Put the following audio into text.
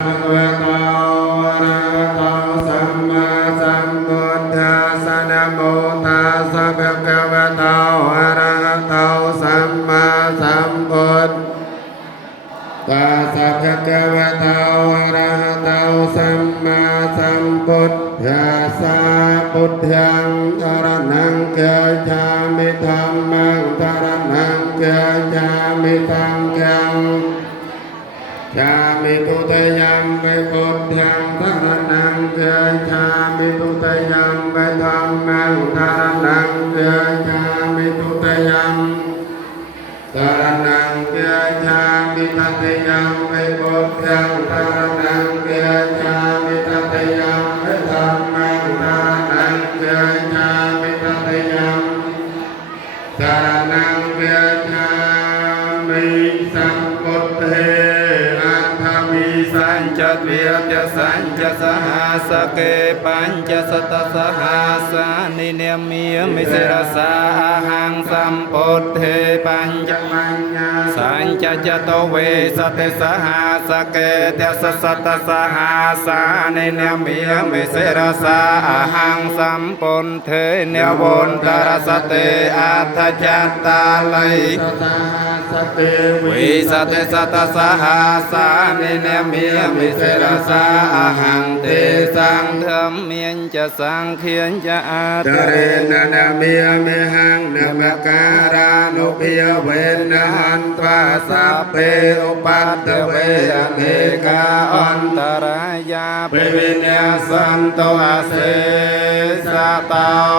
ภะคะวะโตอะระหะโตสัมมาสัมพุทธัสสะนะโมตัสสะภะคะวะโตอะระหะโตสัมมาสัมพุทธัสสะภะคะวะโตอะระหะโตสัมมาสัมพุทธัสสะพุทธังสรณังคัจฉามิธัมมังสรณังคัจฉามิสังฆังชามิทุติยัมปิพุทธังสรณังคัจฉามิทุติยัมปิธัมมังสรณังคัจฉามิทุติยัมสรณังคัจฉามิตติยัมปิพุทธังสรณังคัจฉามิตติยัมปิธัมมังสรณังคัจฉามิตติยัมสรณังคัจฉามิสัมพุทเท สัญจเวียตสัญจสหัสเกปัญจสตสหัสนิเนมิมิสิรสาหังสัมพุทเทปัญจมัญญาสัญจจโตเวสติสหัสเกเตสสตสหัสนิเนมิมิสิรสาหังสัมพุทเทเนวนตรสเตอัตถจัตตาลัยวิสติสตสหัสนิเนมิมิเสรสาหังเตสังธรรมเมียนจะสังเขียนจะอาตเรนะนะเมียมิหังนะมะการานุพิยเวนหันตวาสัพเพอุปัตตเวอเมกาอันตรายาเปวิญญาสันโตอาเสสะตา